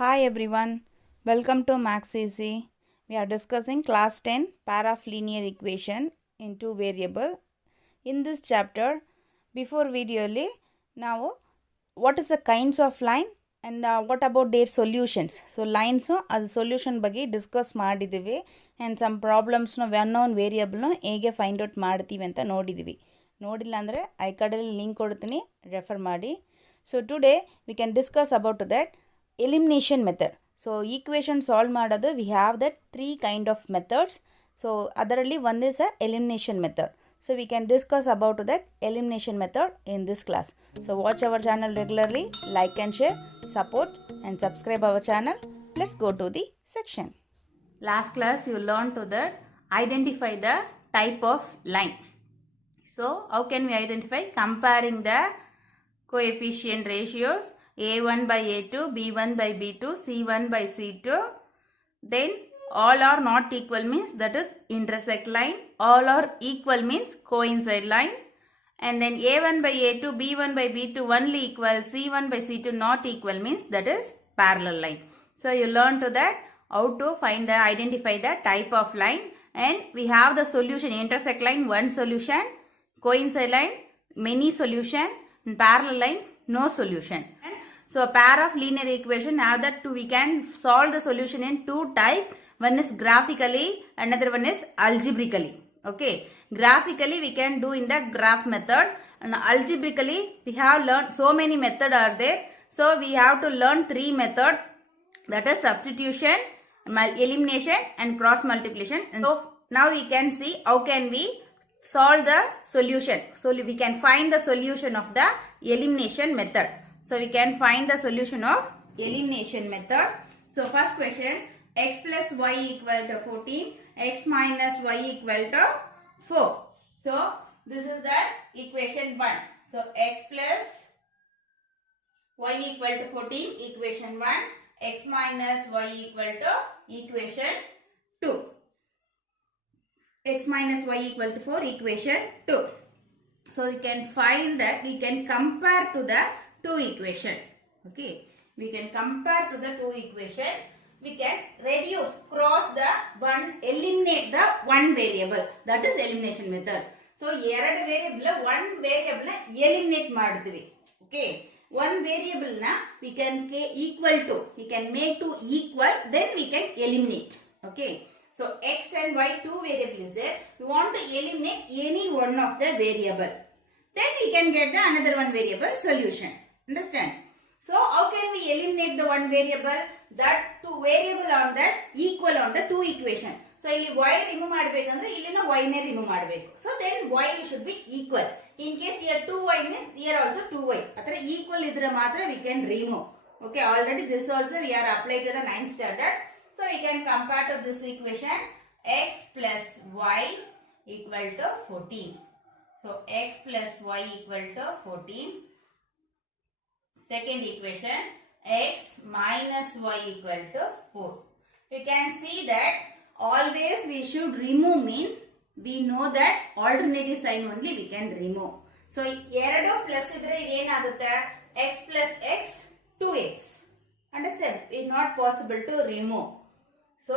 Hi everyone, welcome to Max Easy. We are discussing class 10 pair of linear equation in two variable. In this chapter, before videoly, now what is the kinds of line and what about their solutions? So lines ಅದು solution ಬಗ್ಗೆ discuss ಮಾಡಿದ್ದೀವಿ and some ಪ್ರಾಬ್ಲಮ್ಸ್ನ one ವೇರಿಯಬಲ್ನ ಹೇಗೆ find out ಮಾಡ್ತೀವಿ ಅಂತ ನೋಡಿದ್ದೀವಿ. ನೋಡಿಲ್ಲ ಅಂದರೆ I ಕಾರ್ಡಲ್ಲಿ ಲಿಂಕ್ ಕೊಡ್ತೀನಿ, ರೆಫರ್ ಮಾಡಿ. So today we can discuss about that elimination method. So equation solve ಮಾಡೋದು we have that 3 kind of methods. So ಅದರಲ್ಲಿ one is a elimination method. So we can discuss about that elimination method in this class. So watch our channel regularly, like and share, support and subscribe our channel. Let's go to the section. Last class you learned to that identify the type of line. So how can we identify? Comparing the coefficient ratios a1 by a2, b1 by b2, c1 by c2. Then all are not equal means that is intersect line. All are equal means coincide line. And then a1 by a2, b1 by b2 only equal, c1 by c2 not equal means that is parallel line. So you learn to that how to identify the type of line, and we have the solution. Intersect line one solution, coincide line many solution, and parallel line no solution. So a pair of linear equation have that two, we can solve the solution in two types. One is graphically, another one is algebraically. Okay, graphically we can do in the graph method, and algebraically we have learned so many methods are there. So we have to learn 3 methods, that is substitution, elimination and cross multiplication. And so now we can see how can we solve the solution. So we can find the solution of the elimination method. So we can find the solution of elimination method. So first question, x plus y equal to 14, x minus y equal to 4. So this is the equation 1. So x plus y equal to 14, equation 1, x minus y equal to equation 2. X minus y equal to 4, equation 2. So we can find that, we can compare to the two equation. Okay, we can compare to the two equation. We can reduce, cross the one, eliminate the one variable. That is elimination method. So ಎರಡು variable one variable eliminate ಮಾಡ್ತೀವಿ. Okay, one variable na we can equal to, we can make to equal, then we can eliminate. Okay, so x and y two variable is there. We want to eliminate any one of the variable, then we can get the another one variable solution. Understand? So how can we eliminate the one variable? That two variable on that equal on the two equation. So ಇಲ್ಲಿ y remove ಮಾಡಬೇಕಂದ್ರೆ ಇಲ್ಲಿನ y ನೇ remove ಮಾಡಬೇಕು. So then y should be equal. In case here 2y means here also 2y. ಅತರ equal ಇದ್ರೆ ಮಾತ್ರ we can remove. Okay, already this also we are applied to the 9th standard. So we can compare to this equation, x plus y equal to 14. So x plus y equal to 14. Second equation, x minus y equal to 4. You can see that always we should remove means we know that alternative sign only we can remove. So ಎರಡು plus ಇದ್ರೆ ಏನಾಗುತ್ತೆ, x plus x 2x. Understand? It's not possible to remove. So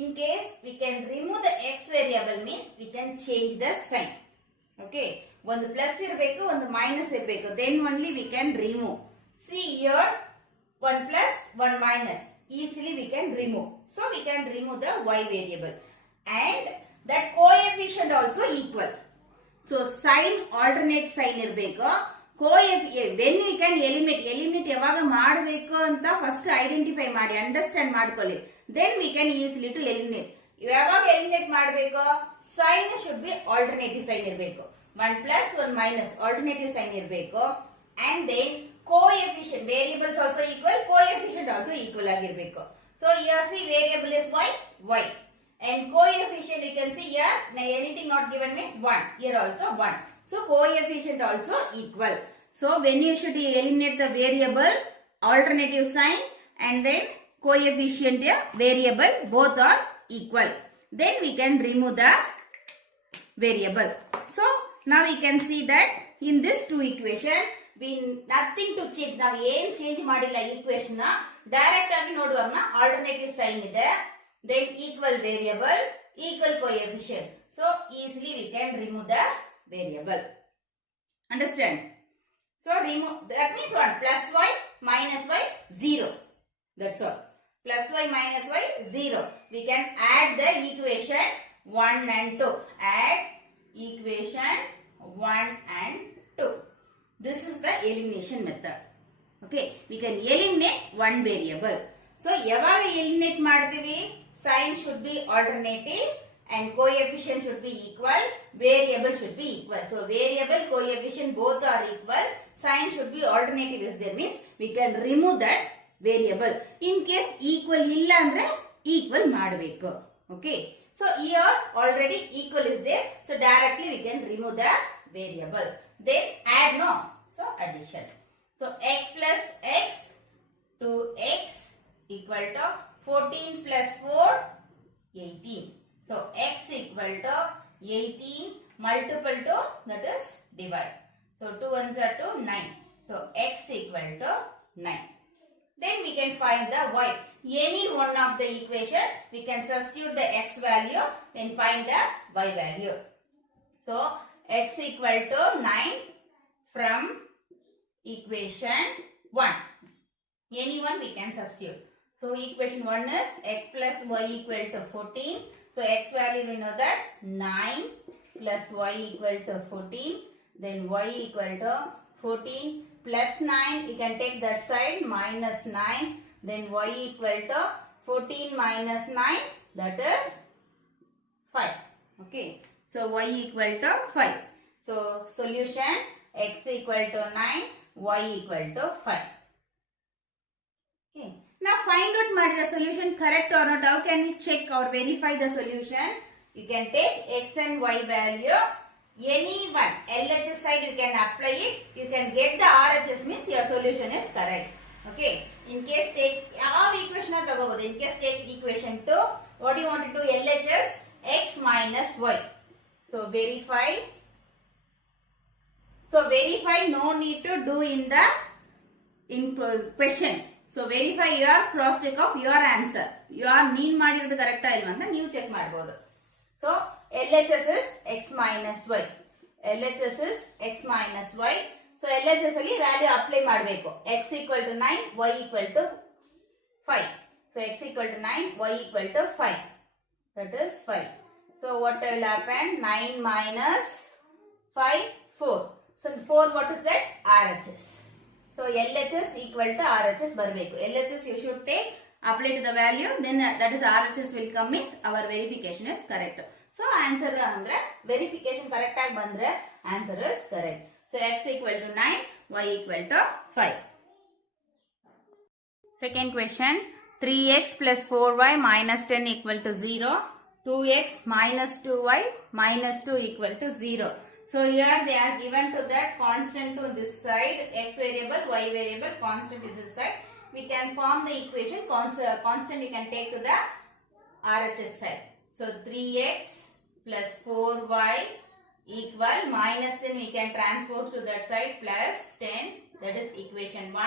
in case we can remove the x variable means we can change the sign. Okay, ಒಂದು plus ಇರಬೇಕು, ಒಂದು minus ಇರಬೇಕು, then only we can remove. See here, 1 plus 1 minus, easily we can remove. So we can remove the y variable, and that coefficient also equal. So sign alternate sign ಇರಬೇಕು. when we can eliminate ಯಾವಾಗ ಮಾಡಬೇಕು ಅಂತ first identify ಮಾಡಿ, understand ಮಾಡ್ಕೊಳ್ಳಿ, then we can easily to eliminate. ಯಾವಾಗ eliminate ಮಾಡಬೇಕು, sign should be alternative sign ಇರಬೇಕು. 1 plus 1 minus alternative sign ಇರಬೇಕು, and then coefficient variables also equal, coefficient also equal ಆಗಿರಬೇಕು. So here see variable is y, and coefficient you can see here anything not given means 1, here also 1. So coefficient also equal. So when you should eliminate the variable, alternative sign and then coefficient variable both are equal, then we can remove the variable. So now we can see that in this two equation we nothing to change. ನಾವು ಏನು change ಮಾಡಿಲ್ಲ equation direct ಆಗಿ ನೋಡುವಾಗ alternative sign ಇದೆ, then equal variable, equal coefficient. So easily we can remove the variable. Understand? So remove, that means what? Plus y minus y 0. That's all. Plus y minus y 0. We can add the equation 1 and 2. Add equation 1 and 2. This is the elimination method. Okay, we can eliminate one variable. So ಯಾವಾಗ eliminate ಮಾಡ್ತೀವಿ, sign should be alternative and coefficient should be equal, variable should be equal. So variable, coefficient both are equal, sign should be alternative is there, means we can remove that variable. In case equal illa andre equal ಮಾಡಬೇಕು. Okay, so here already equal is there, so directly we can remove the variable. Then add, no, so addition. So x plus x, 2x equal to 14 plus 4, 18. So x equal to 18 multiple to, that is divide. So 2 ones are 2, 9. So x equal to 9. Then we can find the y. Any one of the equation, we can substitute the x value, then find the y value. So x equal to 9 from equation 1. Any one we can substitute. So equation 1 is x plus y equal to 14. So x value we know that 9 plus y equal to 14. Then y equal to 14 plus 9. You can take that side, minus 9. Then y equal to 14 minus 9. That is 5. Okay. So y equal to 5. So solution x equal to 9. Y equal to 5. Okay. Now find out the solution correct or not. How can we check or verify the solution? You can take x and y value. Any one LHS side you can apply it. You can get the RHS, means your solution is correct. Okay. In case take our equation in case take equation 2. What do you want to do? LHS x minus y. So verify. So verify, no need to do in the questions. So verify your cross check of your answer. Your need ಮಾಡಿರೋದು ಕರೆಕ್ಟಾ ಇಲ್ವಾ ಅಂತ ನೀವು check ಮಾಡಬಹುದು. So LHS is x minus y. LHS is x minus y. So LHS ಅಲ್ಲಿ value apply ಮಾಡಬೇಕು. x equal to 9, y equal to 5. So x equal to 9, y equal to 5. That is 5. So what will happen? 9 minus 5, 4. So 4, what is that? RHS. So LHS equal to RHS ಬರಬೇಕು. LHS you should take, apply to the value, then that is RHS will come, means our verification is correct. So answer ಅಂದ್ರೆ verification correct ಆಗಿ ಬಂದ್ರೆ answer is correct. So x equal to 9, y equal to 5. Second question, 3x plus 4y minus 10 equal to 0. 2x minus 2y minus 2 equal to 0. So here they are given to that constant to this side, x variable, y variable, constant to this side. We can form the equation, constant you can take to the RHS side. So 3x plus 4y equal minus 10 we can transpose to that side plus 10, that is equation 1.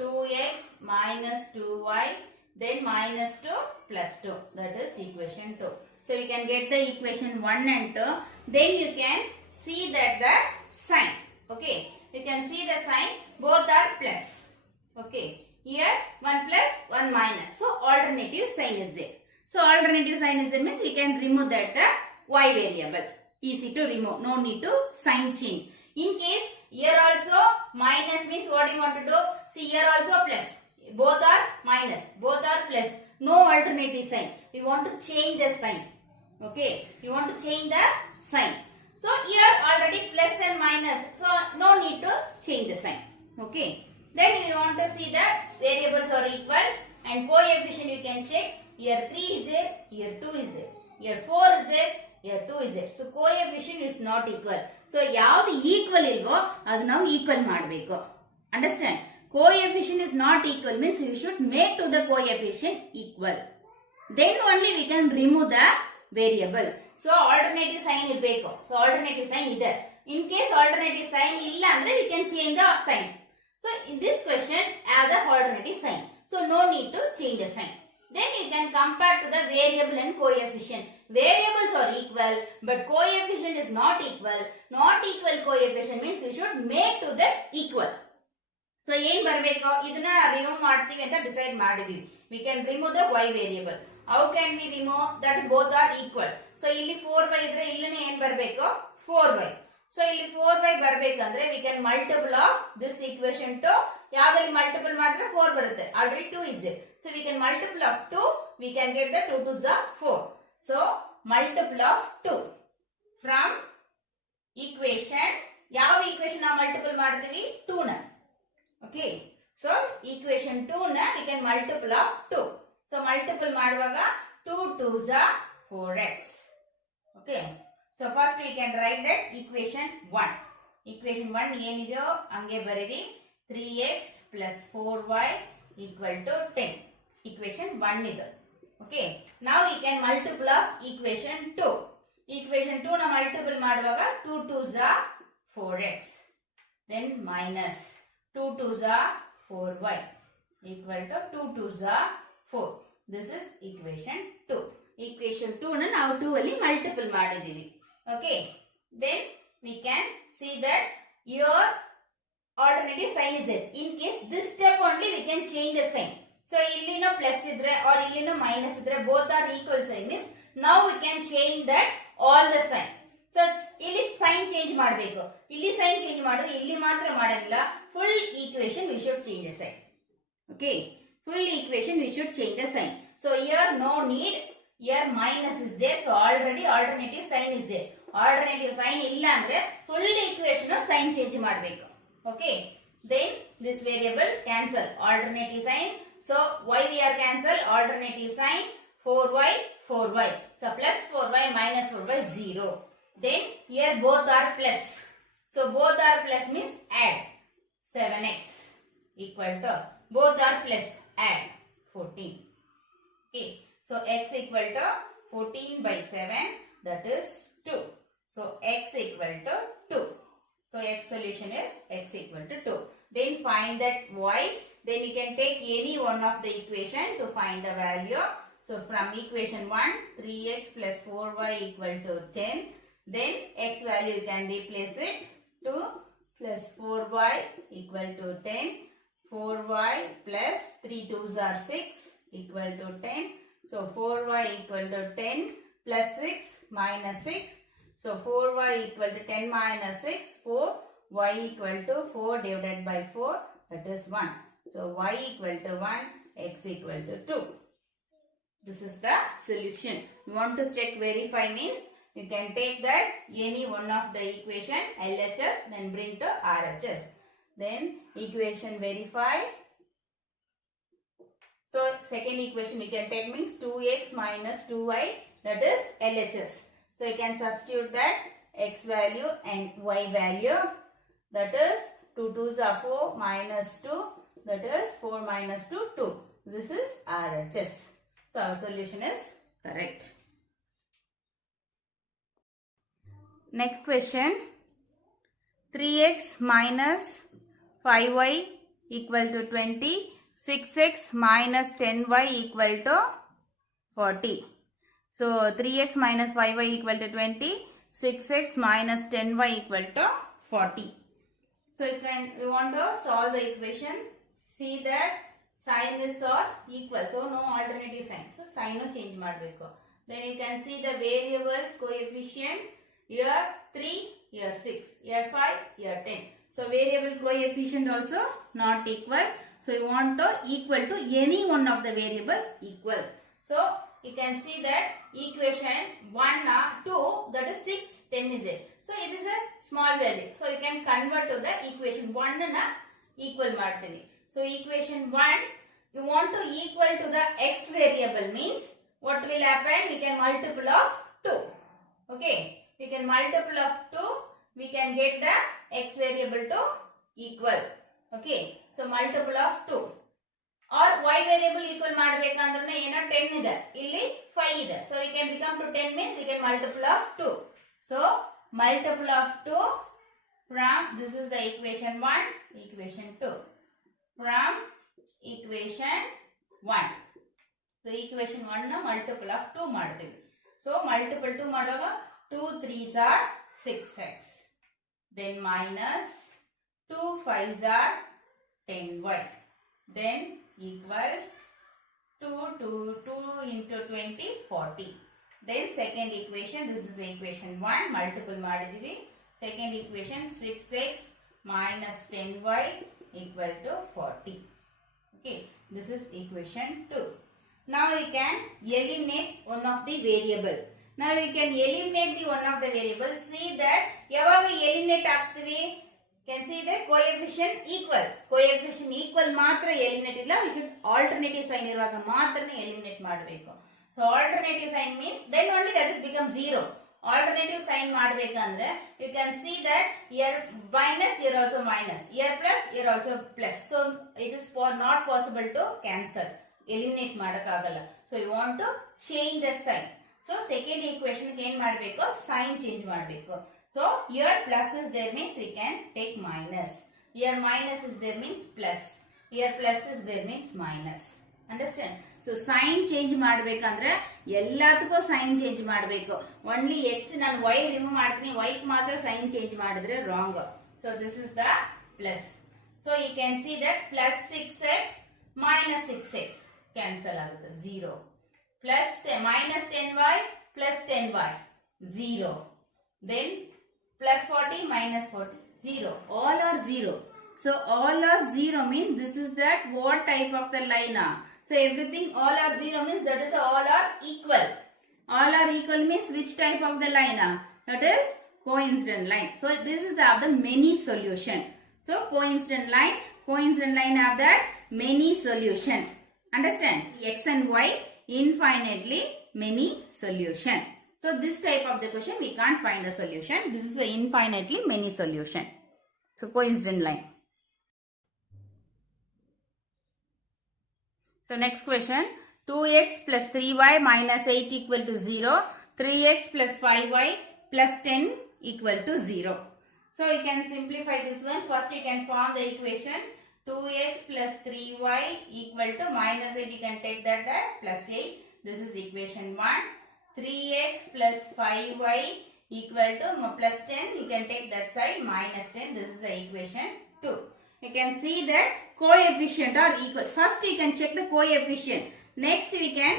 2x minus 2y, then minus 2 plus 2, that is equation 2. So we can get the equation 1 and 2. Then you can see that the sign. Okay, you can see the sign, both are plus. Okay, here 1 plus 1 minus. So alternative sign is there. So alternative sign is there, means we can remove that the y variable. Easy to remove, no need to sign change. In case here also minus, means what you want to do? See here also plus. Both are minus, both are plus. No alternative sign. We want to change the sign. Okay, you want to change the sign. So here already plus and minus, so no need to change the sign. Okay, then you want to see that variables are equal and coefficient you can check. Here 3 is there, here 2 is there, here 4 is there, here 2 is there. So coefficient is not equal. So ಯಾವುದು equal ಇಲ್ವೋ ಅದು ನಾವು equal ಮಾಡಬೇಕು. Understand? Coefficient is not equal, means you should make to the coefficient equal. Then only we can remove the variable. So alternative sign ಇರಬೇಕು. So alternative sign ಇದೆ. In case alternative sign illa andre we can change the sign. So in this question have the alternative sign. So no need to change the sign. Then you can compare to the variable and coefficient. Variables are equal but coefficient is not equal. Not equal coefficient means we should make to the equal. So ಏನು ಬರಬೇಕು ಇದನ್ನ remove ಮಾಡ್ತೀವಿ ಅಂತ decide ಮಾಡಿದೀವಿ. We can remove the y variable. How can we remove? That both are equal. So ಇಲ್ಲಿ 4y ಇದ್ರೆ ಇಲ್ಲಿನೇ ಏನು ಬರಬೇಕು 4y. So ಇಲ್ಲಿ 4y ಬರಬೇಕಂದ್ರೆ we can multiple of this equation to ಯಾವ್ದಲ್ಲಿ ಮಲ್ಟಿಪಲ್ ಮಾಡಿದ್ರೆ 4 ಬರುತ್ತೆ. Already 2 is there. So we can multiple of 2, we can get the 2 2s are 4. So multiple of 2 from equation ಯಾವ equation ನಾವು multiple ಮಾಡ್ತೀವಿ 2 ನ. Okay, so equation 2 na we can multiple of 2. So multiple ಮಾಡುವಾಗ 2 2s are 4x. Okay, so first we can write that equation 1. Equation 1 ಏನಿದೆಯೋ ಹಂಗೆ ಬರೀರಿ 3x plus 4y equal to 10. Equation 1 ಇದು. Okay, now we can multiple of equation 2. Equation 2 na multiple ಮಾಡುವಾಗ 2 2s are 4x. Then minus 2 2s are 4y equal to 2 2s are 4. This is equation 2. Equation 2 na ನಾವು 2 ಅಲ್ಲಿ multiple ಮಾಡಿದೀವಿ. Okay. Then we can see that your alternative sign is there. In case this step only we can change the sign. So ಇಲ್ಲಿನೂ plus ಇದ್ರೆ or ಇಲ್ಲಿನೂ minus ಇದ್ರೆ both are equal sign means now we can change that all the sign. So ಇಲ್ಲಿ sign change ಮಾಡಬೇಕು. ಇಲ್ಲಿ sign change ಮಾಡಿದ್ರೆ ಇಲ್ಲಿ ಮಾತ್ರ ಮಾಡಂಗಿಲ್ಲ. Full equation we should change the sign. Okay, full equation we should change the sign. So here no need. Here minus is there. So already alternative sign is there. Alternative sign illa andre full equation sign change ಮಾಡಬೇಕು. Okay, then this variable cancel. Alternative sign. So y we are cancel. Alternative sign 4y 4y. So plus 4y minus 4y 0. Then here both are plus. So both are plus means add 7x equal to both are plus add 14. Okay, so x equal to 14 by 7 that is 2. So x equal to 2. So x solution is x equal to 2. Then find that y. Then you can take any one of the equation to find the value. So from equation 1 3x plus 4y equal to 10. Then x value you can replace it. 2 plus 4y equal to 10. 4y plus 3 2s are 6 equal to 10. So 4y equal to 10 plus 6 minus 6. So 4y equal to 10 minus 6. 4. Y equal to 4 divided by 4. That is 1. So y equal to 1. X equal to 2. This is the solution. You want to check verify means you can take that any one of the equation LHS then bring to RHS. Then equation verify. So second equation we can take means 2x minus 2y that is LHS. So you can substitute that x value and y value that is 2 2s are 4 minus 2 that is 4 minus 2 2. This is RHS. So our solution is correct. Next question 3x minus 5y equal to 20 6x minus 10y equal to 40. So 3x minus 5y equal to 20 6x minus 10y equal to 40. So you want to solve the equation. See that sign is all equal. So no alternative sign. So sign change ಮಾಡಬೇಕು. Then you can see the variables coefficient. Here 3, here 6, here 5, here 10. So variable coefficient also not equal. So you want to equal to any one of the variable equal. So you can see that equation 1 2 that is 6 10 is there. So it is a small value. So you can convert to the equation 1 na equal ಮಾಡ್ತೀನಿ. So equation 1 you want to equal to the x variable means what will happen? We can multiple of 2. Okay. We can multiple of 2. We can get the x variable to equal. Okay. So multiple of 2. Or y variable equal ಮಾಡಬೇಕಂದ್ರೆ ಏನೋ 10 ಇದೆ. ಇಲ್ಲಿ 5 ಇದೆ. So we can become to 10 means we can multiple of 2. So multiple of 2 From this is the equation 1, equation 2. From equation 1. So equation 1 na multiple of 2 ಮಾಡ್ತೀವಿ. So multiple 2 ಮಾಡುವಾಗ 2 3s are 6x. Then minus 2 5s are 10y. Then equal 2 into 20 40. Then second equation, this is the equation 1, multiple ಮಾಡಿದೀವಿ. Second equation 6x minus 10y equal to 40. Okay, this is equation 2. Now we can eliminate one of the variable. Now we can eliminate the one of the variables. See that ಯಾವಾಗ eliminate ಆಗ್ತೀವಿ, can see that coefficient equal. Coefficient equal ಮಾತ್ರ eliminate ಇಲ್ಲ. We should alternative sign ಇರುವಾಗ ಮಾತ್ರನೇ eliminate ಮಾಡಬೇಕು. So alternative sign means then only that is become 0. Alternative sign ಮಾಡಬೇಕಂದ್ರೆ you can see that here minus, here also minus, here plus, here also plus. So it is not possible to cancel. Eliminate ಮಾಡಕ್ಕಾಗಲ್ಲ. So you want to change the sign. So second equation ಏನು ಮಾಡಬೇಕು, sign change ಮಾಡಬೇಕು. So here plus is there means we can take minus. Here minus is there means plus. Here plus is there means minus. Understand? So sign change ಮಾಡಬೇಕಂದ್ರೆ ಎಲ್ಲದಕ್ಕೂ sign change ಮಾಡಬೇಕು. Only x ನಾನು y remove ಮಾಡ್ತೀನಿ, y ಮಾತ್ರ sign change ಮಾಡಿದ್ರೆ wrong. So this is the plus. So you can see that plus 6x minus 6x cancel ಆಗುತ್ತೆ 0. Plus minus 10y plus 10y 0. Then plus 40 minus 40 0. All are 0. So all are 0 means this is that what type of the line are. So everything all are 0 means that is all are equal. All are equal means which type of the line are? That is coincident line. So this is the many solution. So coincident line have that many solution. Understand? X and y infinitely many solution. So this type of the question we can't find the solution. This is the infinitely many solution. So coincident line. So next question, 2x plus 3y minus 8 equal to 0, 3x plus 5y plus 10 equal to 0. So you can simplify this one. First you can form the equation 2x plus 3y equal to minus 8, you can take that plus 8. This is equation 1. 3x plus 5y equal to plus 10, you can take that side minus 10. This is the equation 2. You can see that coefficient are equal. First you can check the coefficient. Next we can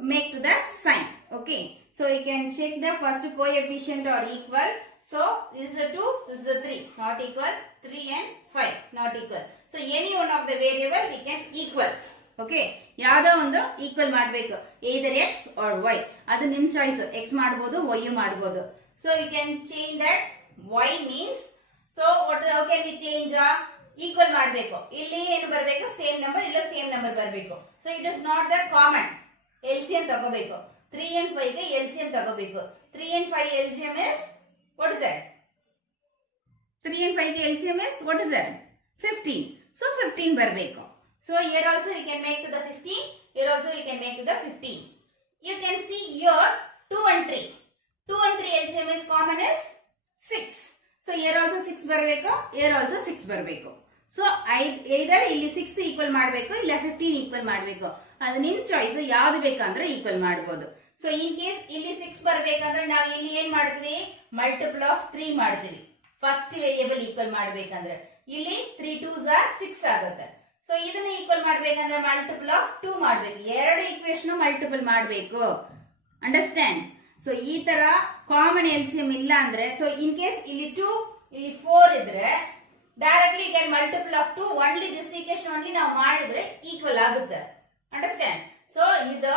make to the sign. Okay. So you can check the first coefficient are equal. So this is the 2, this is the 3. Not equal. 3 and 5 not equal. So any one of the variable we can equal. Okay. ಯಾವ್ದೋ ಒಂದು equal ಮಾಡಬೇಕು. Either x or y. ಅದು ನಿಮ್ಮ choice. X ಮಾಡಬಹುದು, y ಮಾಡಬಹುದು. So you can change that. Y means, so how can we change? Equal ಮಾಡಬೇಕು. ಇಲ್ಲಿ ಏನು ಬರಬೇಕು, ಸೇಮ್ ನಂಬರ್, ಇಲ್ಲ ಸೇಮ್ ನಂಬರ್ ಬರಬೇಕು. So it is not the common. LCM ತಗೋಬೇಕು. 3 and 5 ಗೆ LCM ತಗೋಬೇಕು. 3 and 5 LCM is, what is that? 3 and 5 ಗೆ LCM is, what is that? 15. So 15 ಬರಬೇಕು. So here also we can make to the 15. Here also we can make to the 15. You can see here 2 and 3. 2 and 3 LCM is common is 6. So here also 6 ಬರಬೇಕು. Here also 6 ಬರಬೇಕು. So either ಇಲ್ಲಿ 6 equal ಮಾಡಬೇಕು, ಇಲ್ಲ 15 equal ಮಾಡಬೇಕು. ಅದು ನಿಮ್ಮ choice. ಯಾವುದು ಬೇಕಂದ್ರೆ ಈಕ್ವಲ್ ಮಾಡಬಹುದು. ಸೊ ಇನ್ ಕೇಸ್ ಇಲ್ಲಿ 6 ಬರಬೇಕಂದ್ರೆ ನಾವು ಇಲ್ಲಿ ಏನ್ ಮಾಡ್ತೀವಿ, ಮಲ್ಟಿಪಲ್ ಆಫ್ 3 ಮಾಡ್ತೀವಿ. ಫಸ್ಟ್ ವೇರಿಯಬಲ್ ಈಕ್ವಲ್ ಮಾಡಬೇಕಂದ್ರೆ ಇಲ್ಲಿ 3 2s are 6 ಆಗುತ್ತೆ. ಸೊ ಇದನ್ನ ಈಕ್ವಲ್ ಮಾಡಬೇಕಂದ್ರೆ ಮಲ್ಟಿಪಲ್ ಆಫ್ 2 ಮಾಡಬೇಕು. ಎರಡು ಈಕ್ವೇಷನ್ ಮಲ್ಟಿಪಲ್ ಮಾಡಬೇಕು. ಅಂಡರ್ಸ್ಟ್ಯಾಂಡ್? ಸೊ ಈ ತರ ಕಾಮನ್ ಎಲ್ಸಿಎಂ ಇಲ್ಲ ಅಂದ್ರೆ, ಸೊ ಇನ್ ಕೇಸ್ ಇಲ್ಲಿ 2 ಇಲ್ಲಿ 4 ಇದ್ರೆ directly can multiple of 2 only this equation only ನಾವು ಮಾಡಿದ್ರೆ ಈಕ್ವಲ್ ಆಗುತ್ತೆ. ಅಂಡರ್ಸ್ಟ್ಯಾಂಡ್? ಸೊ ಇದು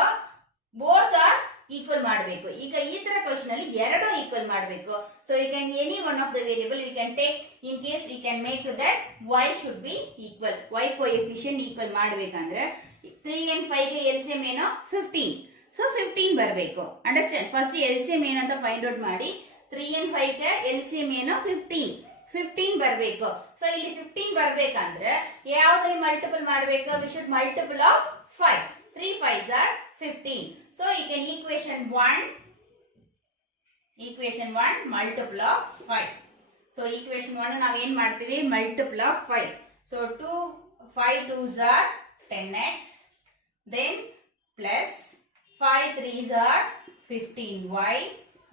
ಬೋತ್ ಆರ್ ಈಕ್ವಲ್ ಮಾಡಬೇಕು. ಈಗ ಈ ತರ ಕ್ವೆಶ್ಚನ್ ಅಲ್ಲಿ ಎರಡು ಈಕ್ವಲ್ ಮಾಡಬೇಕು. So you can any one of the variable you can take. In case we can make to that y should be equal. y coefficient equal ಮಾಡಬೇಕಂದ್ರೆ 3 and 5 ಗೆ LCM ಏನೋ 15. ಸೊ 15 ಬರಬೇಕು. ಅಂಡರ್ಸ್ಟ್ಯಾಂಡ್? ಫಸ್ಟ್ ಎಲ್ಸಿಎಂ ಏನಂತ find out ಮಾಡಿ. 3 and 5 ಗೆ LCM ಏನೋ 15 ಬರಬೇಕು. So ಇಲ್ಲಿ 15 ಬರಬೇಕಂದ್ರೆ ಯಾವ್ದ್ರಲ್ಲಿ ಮಲ್ಟಿಪಲ್ ಮಾಡಬೇಕು? We should multiple of 5. 3 5s are 15. So you can equation 1 multiple of 5. So equation 1 ನಾವು ಏನು ಮಾಡ್ತೀವಿ multiple of 5. So 5 2s are 10x, then plus 5 3s are 15y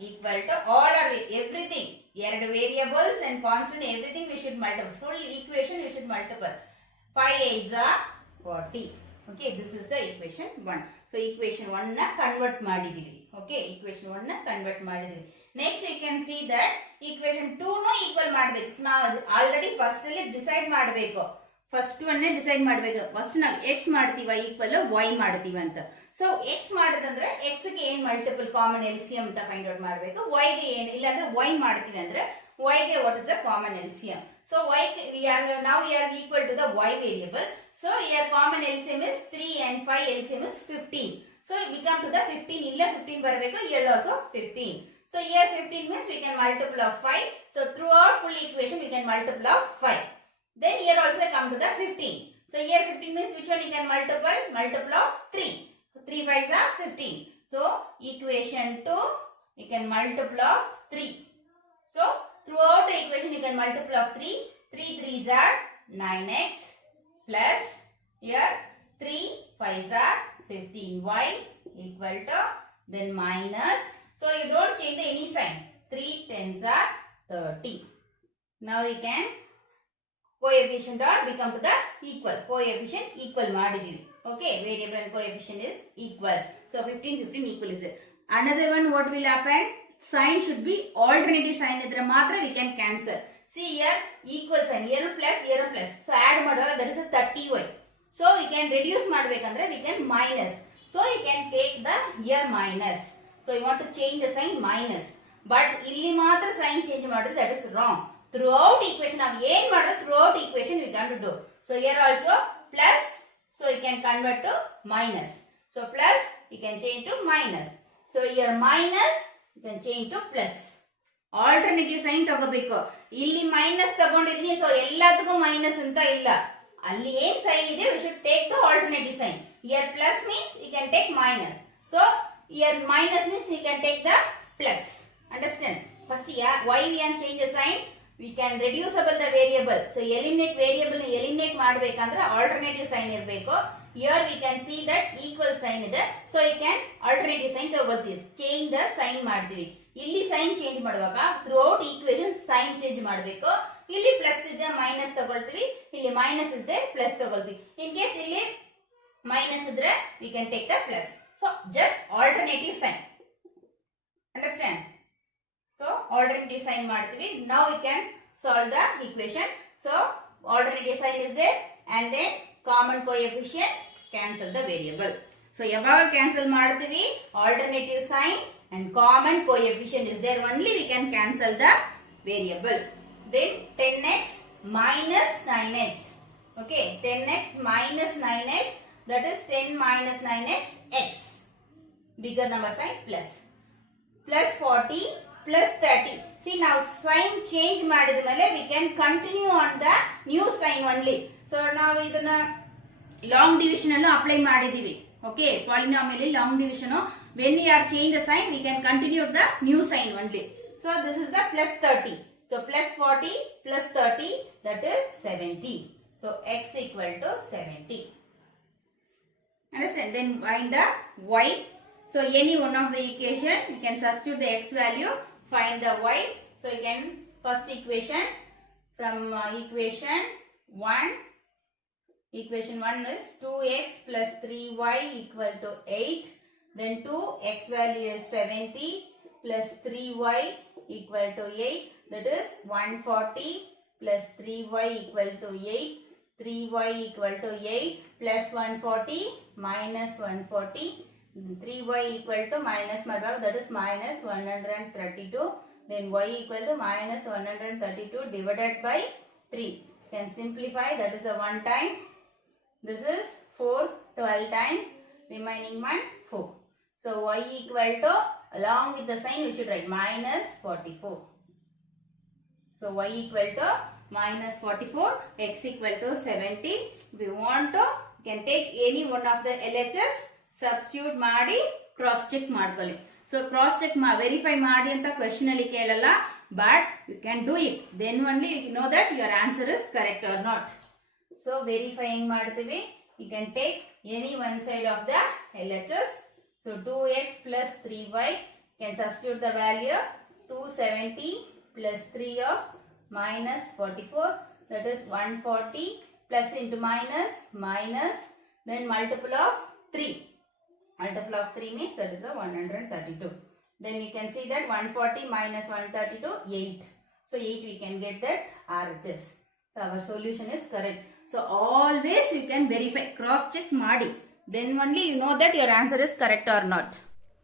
equal to all are everything, ಎರಡು variables and constant, everything we should multiply, full equation we should multiply. 5 8s are 40. Okay, this is the equation 1. So equation 1 na convert ಮಾಡಿದೀವಿ. Okay, equation 1 na convert ಮಾಡಿದೀವಿ. Next you can see that equation 2 ನು equal ಮಾಡಬೇಕು. So ನಾವು already first ಅಲ್ಲಿ decide ಮಾಡಬೇಕು. First ಒನ್ನೇ decide ಮಾಡಬೇಕು. First ನಾವು x ಮಾಡ್ತೀವ ಈಕ್ವಲ್ y ಮಾಡ್ತೀವಿ ಅಂತ. ಸೊ x ಮಾಡಿದಂದ್ರೆ x ಗೆ ಏನು ಮಲ್ಟಿಪಲ್ ಕಾಮನ್ ಎಲ್ಸಿಎಂ ಅಂತ ಫೈಂಡ್ ಔಟ್ ಮಾಡಬೇಕು. y ಗೆ ಏನು ಇಲ್ಲ ಅಂದ್ರೆ y ಮಾಡ್ತೀವಿ ಅಂದ್ರೆ y ಗೆ what is the common LCM. So y we are equal to the y variable. So here common LCM is 3 and 5 LCM is 15. So we come to the 15, illa 15 ಬರಬೇಕು, here also 15. So here 15 means we can multiply of 5. So throughout full equation we can multiply of 5. Then here also come to the 15. So here 15 means which one you can multiply? Multiply of 3. So 3 5s are 15. So equation 2 you can multiply of 3. So throughout the equation you can multiply of 3. 3 3s are 9x plus here 3 5s are 15y equal to then minus. So you don't change the any sign. 3 10s are 30. Now you can coefficient or become to the equal. Coefficient equal ಮಾಡಿದೀವಿ. Okay, variable and coefficient is equal. So 15 15 equal is it. Another one what will happen? Sign should be alternative sign ಇದ್ರೆ ಮಾತ್ರ we can cancel. See here equal sign, here plus here plus. So add ಮಾಡುವಾಗ that is a 30y. So we can reduce ಮಾಡಬೇಕಂದ್ರೆ we can minus. So you can take the here minus. So you want to change the sign minus. But ಇಲ್ಲಿ ಮಾತ್ರ sign change ಮಾಡಿದ್ರೆ that is wrong. Throughout equation ನಾವು ಏನು ಮಾಡಿದ್ರೆ throughout equation we can do. So here also plus, so you can convert to minus. So plus you can change to minus. So here minus you can change to plus. Alternative sign ತಗೋಬೇಕು. ಇಲ್ಲಿ minus ತಗೊಂಡಿದ್ದೀನಿ, so ಎಲ್ಲದಕ್ಕೂ minus ಅಂತ ಇಲ್ಲ, ಅಲ್ಲಿ ಏನ್ sign ಇದೆ we should take the alternative sign. Here plus means you can take minus. So here minus means you can take the plus. Understand? First here why we can change the sign? We can reducible the variable. So eliminate variable eliminate ಮಾಡಬೇಕಂದ್ರೆ alternative sign ಇರಬೇಕು. Here we can see that equal sign ಇದೆ. So you can alternative sign ತಗೊಳ್ತೀವಿ. Change the sign ಮಾಡ್ತೀವಿ. ಇಲ್ಲಿ sign change ಮಾಡುವಾಗ throughout equation sign change ಮಾಡಬೇಕು. ಇಲ್ಲಿ plus ಇದೆ ಮೈನಸ್ ತಗೊಳ್ತೀವಿ, ಇಲ್ಲಿ ಮೈನಸ್ ಇದೆ ಪ್ಲಸ್ ತಗೊಳ್ತೀವಿ. ಇನ್ ಕೇಸ್ ಇಲ್ಲಿ ಮೈನಸ್ ಇದ್ರೆ we can take the plus. So just alternative sign. Understand? So alternative sign ಮಾಡ್ತೀವಿ. Now we can solve the equation. So alternative sign is there and then common coefficient, cancel the variable. So ಯಾವಾಗ cancel ಮಾಡ್ತೀವಿ? Alternative sign and common coefficient is there, only we can cancel the variable. Then 10x minus 9x. Okay, 10x minus 9x, that is 10 minus 9x x. Bigger number sign plus. Plus 40 plus 30. See now sign change ಮಾಡಿದ ಮೇಲೆ we can continue on the new sign only. So ನಾವು ಇದನ್ನ long division ಅನ್ನು apply ಮಾಡಿದೀವಿ. Okay, polynomial long division. When we are change the sign, we can continue the new sign only. So this is the plus 30. So plus 40 plus 30, that is 70. So x equal to 70. Understand? Then find the y. So any one of the equation, you can substitute the x value, find the y. So you can first equation from equation 1. Equation 1 is 2x plus 3y equal to 8. Then 2 x value is 70 plus 3y equal to 8, that is 140 plus 3y equal to 8, 3y equal to 8 plus 140 minus 140, 3y equal to minus madhag, that is minus 132. Then y equal to minus 132 divided by 3. Can simplify, that is a 1 time. This is 4 12 times, remaining 1 4. So y equal to, along with the sign we should write minus 44. So y equal to minus 44, x equal to 70. If we want to, you can take any one of the LHS, substitute ಮಾಡಿ cross check ಮಾಡ್ಕೊಳ್ಳಿ. So cross check verify ಮಾಡಿ ಅಂತ question ಅಲ್ಲಿ ಕೇಳಲ್ಲ, but you can do it. Then only you know that your answer is correct or not. So verifying ಮಾಡ್ತೀವಿ. You can take any one side of the LHS. So 2x plus 3y, can substitute the value 270 plus 3 of minus 44, that is 140, plus into minus, minus, then multiple of 3. Multiple of 3 means that is a 132. Then you can see that 140 minus 132, 8. So 8 we can get that RHS. So our solution is correct. So always you can verify, cross check ಮಾಡಿ. Then only you know that your answer is correct or not.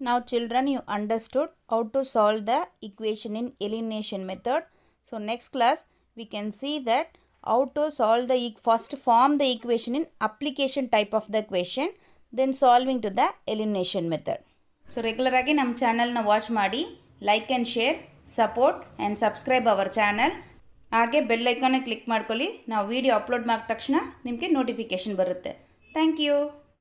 Now children, you understood how to solve the equation in elimination method. So next class we can see that how to solve the first form the equation in application type of the equation, then solving to the elimination method. So regular ಆಗಿ ನಮ್ಮ ಚಾನಲ್ನ watch ಮಾಡಿ, like and share, support and subscribe our channel. ಹಾಗೆ bell ಐಕಾನ್ನ click ಮಾಡ್ಕೊಳ್ಳಿ. ನಾವು video upload ಮಾಡಿದ ತಕ್ಷಣ ನಿಮಗೆ ನೋಟಿಫಿಕೇಷನ್ ಬರುತ್ತೆ. Thank you.